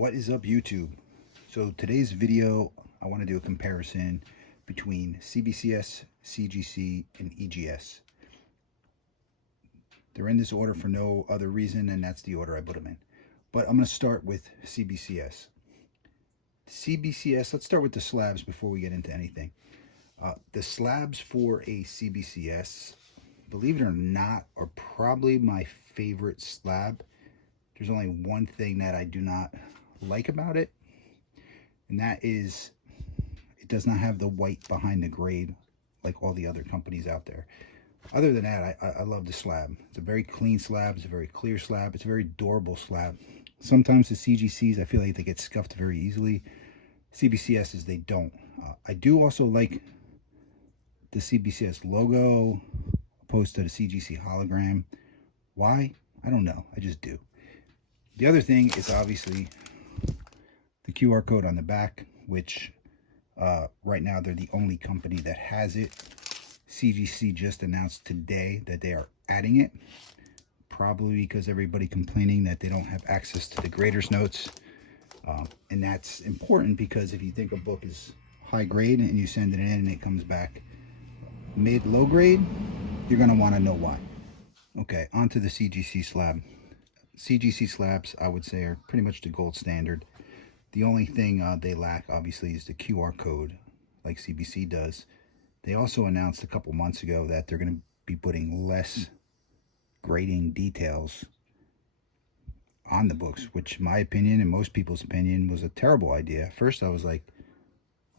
What is up, YouTube? So today's video, I want to do a comparison between CBCS, CGC, and EGS. They're in this order for no other reason, and that's the order I put them in. But I'm going to start with CBCS. CBCS, let's start with the slabs before we get into anything. The slabs for a CBCS, believe it or not, are probably my favorite slab. There's only one thing that I do not like about it, and that is it does not have the white behind the grade like all the other companies out there. Other than that, I love the slab. It's a very clean slab. It's a very clear slab. It's a very durable slab. Sometimes the CGCs, I feel like they get scuffed very easily. CBCSs, they don't. I do also like the CBCS logo opposed to the CGC hologram. Why? I don't know. I just do. The other thing is obviously the QR code on the back, which right now they're the only company that has it. CGC just announced today that they are adding it, probably because everybody complaining that they don't have access to the grader's notes. And that's important because if you think a book is high grade and you send it in and it comes back mid-low grade, you're going to want to know why. Okay, onto the CGC slab. CGC slabs, I would say, are pretty much the gold standard. The only thing they lack, obviously, is the QR code, like CBC does. They also announced a couple months ago that they're going to be putting less grading details on the books, which, in my opinion, and most people's opinion, was a terrible idea. At first, I was like,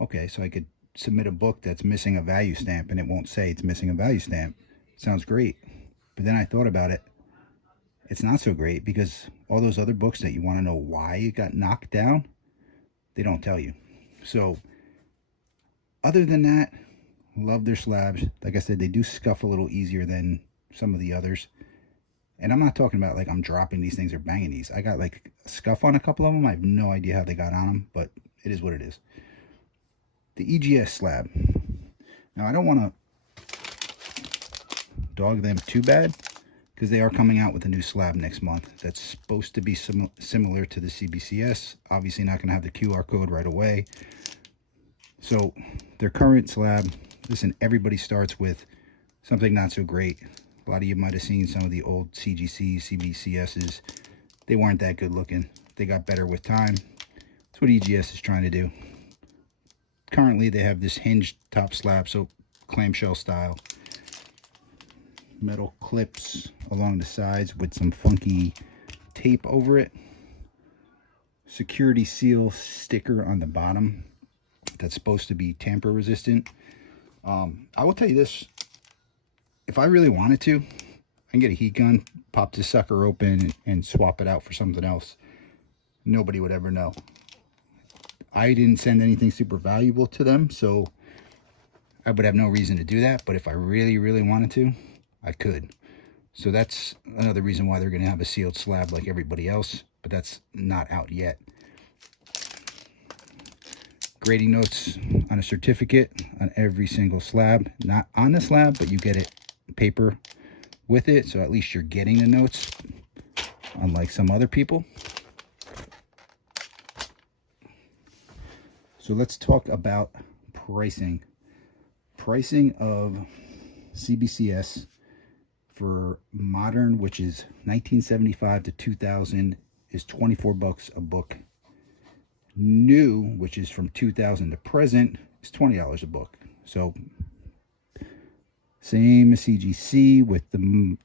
okay, so I could submit a book that's missing a value stamp, and it won't say it's missing a value stamp. Sounds great. But then I thought about it. It's not so great because all those other books that you want to know why it got knocked down, they don't tell you. So other than that, love their slabs. Like I said, they do scuff a little easier than some of the others. And I'm not talking about like I'm dropping these things or banging these. I got like a scuff on a couple of them. I have no idea how they got on them, but it is what it is. The EGS slab. Now, I don't want to dog them too bad, because they are coming out with a new slab next month that's supposed to be similar to the CBCS. Obviously not going to have the QR code right away. So their current slab, listen, everybody starts with something not so great. A lot of you might have seen some of the old CGCs, CBCSs. They weren't that good looking. They got better with time. That's what EGS is trying to do. Currently they have this hinged top slab, so clamshell style. Metal clips along the sides with some funky tape over it. Security seal sticker on the bottom that's supposed to be tamper resistant. I will tell you this, if I really wanted to, I can get a heat gun, pop this sucker open and swap it out for something else. Nobody would ever know. I didn't send anything super valuable to them, so I would have no reason to do that. But if I really, really wanted to, I could. So that's another reason why they're going to have a sealed slab like everybody else, but that's not out yet. Grading notes on a certificate on every single slab. Not on the slab, but you get it paper with it, so at least you're getting the notes, unlike some other people. So let's talk about pricing. Pricing of CBCS for modern, which is 1975 to 2000, is 24 bucks a book. New, which is from 2000 to present, is $20 a book. So same as CGC with the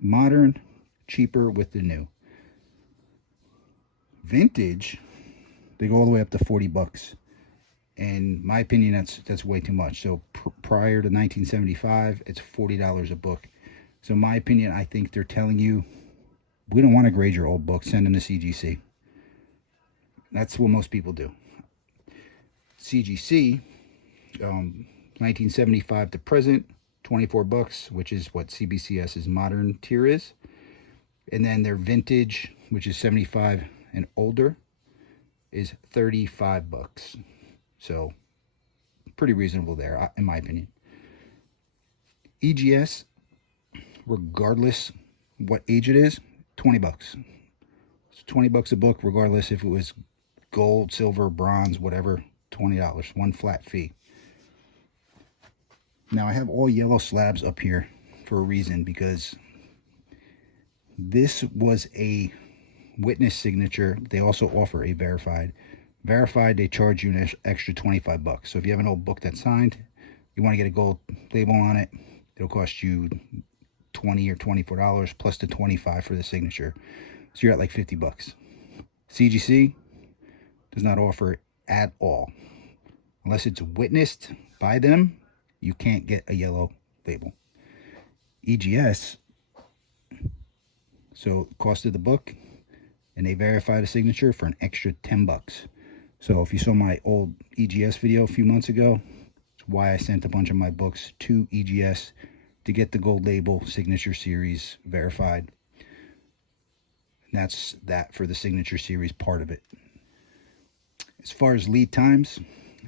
modern, cheaper with the new. Vintage, they go all the way up to 40 bucks. In my opinion, that's way too much. So prior to 1975, it's $40 a book. So in my opinion, I think they're telling you, we don't want to grade your old book, send them to CGC. That's what most people do. CGC, 1975 to present, 24 bucks, which is what CBCS's modern tier is. And then their vintage, which is 75 and older, is 35 bucks. So pretty reasonable there, in my opinion. EGS, regardless what age it is, 20 bucks. It's 20 bucks a book, regardless if it was gold, silver, bronze, whatever, $20, one flat fee. Now I have all yellow slabs up here for a reason, because this was a witness signature. They also offer a verified. Verified, they charge you an extra 25 bucks. So if you have an old book that's signed, you want to get a gold label on it, it'll cost you $20 or $24 plus the 25 for the signature. So you're at like 50 bucks. CGC does not offer it at all. Unless it's witnessed by them, you can't get a yellow label. EGS, so cost of the book, and they verify the signature for an extra 10 bucks. So if you saw my old EGS video a few months ago, it's why I sent a bunch of my books to EGS to get the gold label signature series verified. And that's that for the signature series part of it. As far as lead times,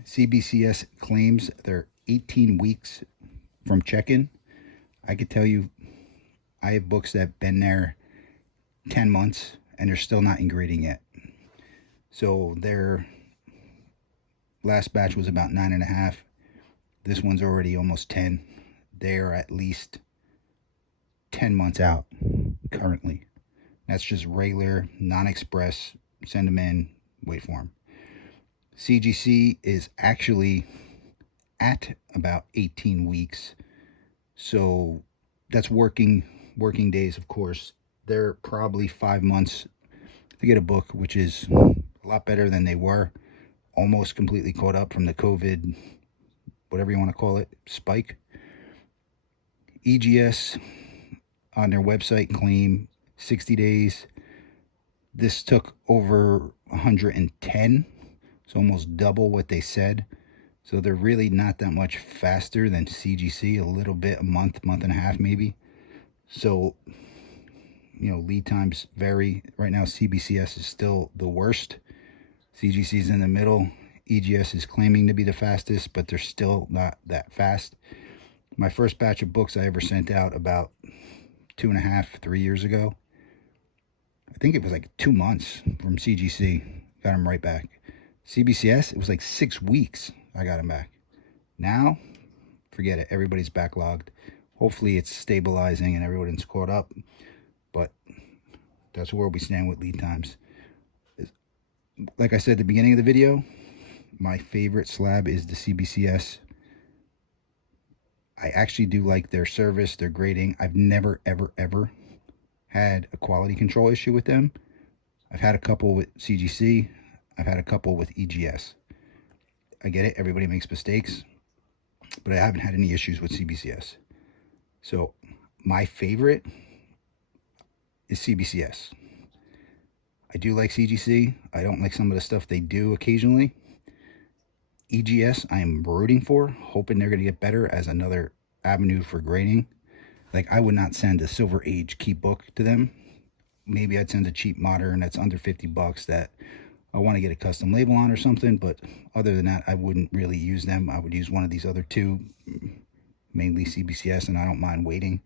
CBCS claims they're 18 weeks from check-in. I could tell you, I have books that have been there 10 months and they're still not engrading yet. So their last batch was about 9.5. This one's already almost 10. They're at least 10 months out currently. That's just regular, non-express, send them in, wait for them. CGC is actually at about 18 weeks. So that's working days, of course. They're probably 5 months to get a book, which is a lot better than they were. Almost completely caught up from the COVID, whatever you want to call it, spike. EGS on their website claim 60 days. This took over 110, so almost double what they said. So they're really not that much faster than CGC, a little bit, a month and a half maybe. So, you know, lead times vary. Right now CBCS is still the worst. CGC is in the middle. EGS is claiming to be the fastest, but they're still not that fast. My first batch of books I ever sent out about 2.5, 3 years ago, I think it was like 2 months from CGC. Got them right back. CBCS, it was like 6 weeks I got them back. Now, forget it. Everybody's backlogged. Hopefully it's stabilizing and everyone's caught up. But that's where we stand with lead times. Like I said at the beginning of the video, my favorite slab is the CBCS. I actually do like their service, their grading. I've never, ever had a quality control issue with them. I've had a couple with CGC. I've had a couple with EGS. I get it, everybody makes mistakes, but I haven't had any issues with CBCS. So my favorite is CBCS. I do like CGC. I don't like some of the stuff they do occasionally. EGS, I am rooting for, hoping they're going to get better as another avenue for grading. Like, I would not send a Silver Age key book to them. Maybe I'd send a cheap modern that's under 50 bucks that I want to get a custom label on or something. But other than that, I wouldn't really use them. I would use one of these other two, mainly CBCS, and I don't mind waiting.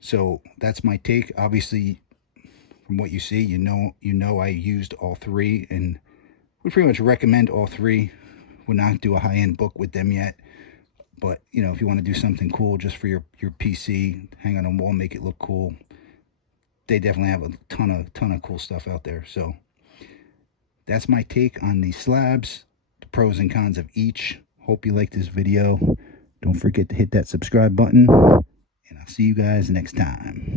So that's my take. Obviously, from what you see, you know I used all three and would pretty much recommend all three. Would not do a high-end book with them yet, but you know, if you want to do something cool just for your PC, hang on a wall, make it look cool, they definitely have a ton of cool stuff out there. So that's my take on these slabs, the pros and cons of each. Hope you liked this video. Don't forget to hit that subscribe button, and I'll see you guys next time.